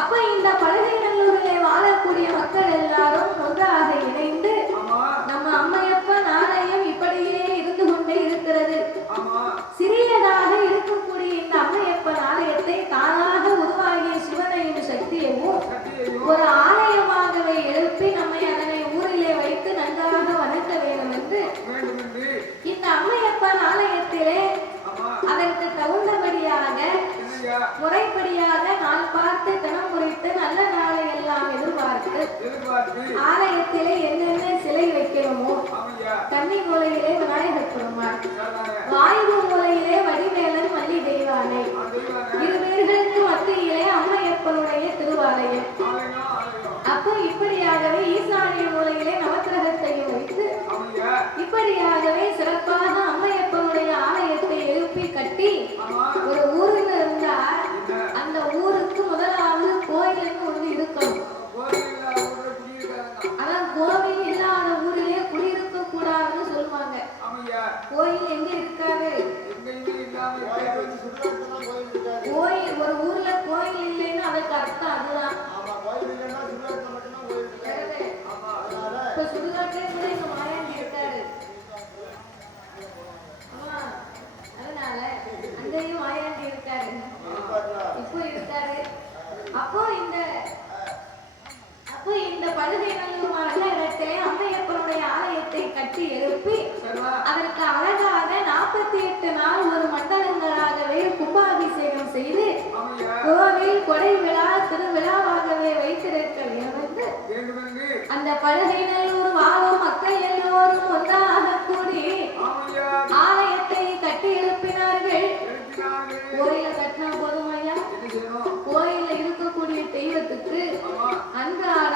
அப்ப இந்த பழுகை நல்லூரிலே வாழக்கூடிய மக்கள் எல்லாரும் ஒன்றாக இணைந்து நம்ம அம்மையப்பன் ஆலயம் இப்படியே இருந்து கொண்டே இருக்கிறது. சிறியதாக இருக்கக்கூடிய இந்த அம்மையப்பன் ஆலயத்தை தானாக உருவாகிய சிவனையும் சக்தியையும் ஒரு ஆலயமாகவே எழுப்பி நம்மை அதனை ஊரிலே வைத்து நன்றாக வணங்க வேண்டும் என்று இந்த அம்மையப்பன் ஆலயத்திலே அதற்கு தகுந்தபடியாக முறைப்படியாக நாள் பார்த்து தினம் குறித்து நல்ல நாளை எல்லாம் எதிர்பார்த்து ஆலயத்திலே என்னென்ன சிலை வைக்கணுமோ கன்னி மூலையிலே விநாயகர் பெருமாள், வாயு மூலையிலே வடிவேலன் வள்ளி தெய்வானை, இருவேர்களுக்கு மத்தியிலே அம்மையப்பனுடைய திருவாலயம். அப்போ இப்படியாகவே ஈசானிய மூலையிலே நவக்கிரகத்தையும் வைத்து இப்படியாகவே சிறப்பாக அம்மையப்பனுடைய ஆலயத்தை எழுப்பி கட்டி ஒரு ஊரில் இருந்தா அந்த ஊருக்கு முதலாவது கோயில்னு ஒண்ணு இருக்கணும். அதான் கோவில் இல்லாத ஊரிலே குடியிருக்க கூடாதுன்னு சொல்லுவாங்க. கோயில் எங்க இருக்காது? கோயில் ஒரு ஊர்ல கோயில் இல்லைன்னு அதுக்கு அர்த்தம் அதுதான். இப்ப சுடுகாட்டிலே கூட எங்க மாயாண்டி இருக்காரு. அதனால அங்கேயும் மாயாண்டி இருக்காரு, இப்போ இருக்காரு. அப்போ இந்த பழுகை நல்லூர் இடத்திலே அம்மையப்பனுடைய ஆலயத்தை கட்டி எழுப்பி அதற்கு அழகாக 48 நாள் ஒரு மண்டலங்களாகவே கும்பாபிஷேகம் செய்து கோவில் கொடை விழா திருவிழாவாகவே வைத்திருக்க வேண்டும் என்று அந்த பழுகை நல்லூர் வாழும் மக்கள் எல்லோரும் ஒன்றாக கூடி ஆலயத்தை கட்டி எழுப்பினார்கள். கோயில கட்டினா போதும் ஐயா, கோயில இருக்கக்கூடிய தெய்வத்துக்கு அன்றாட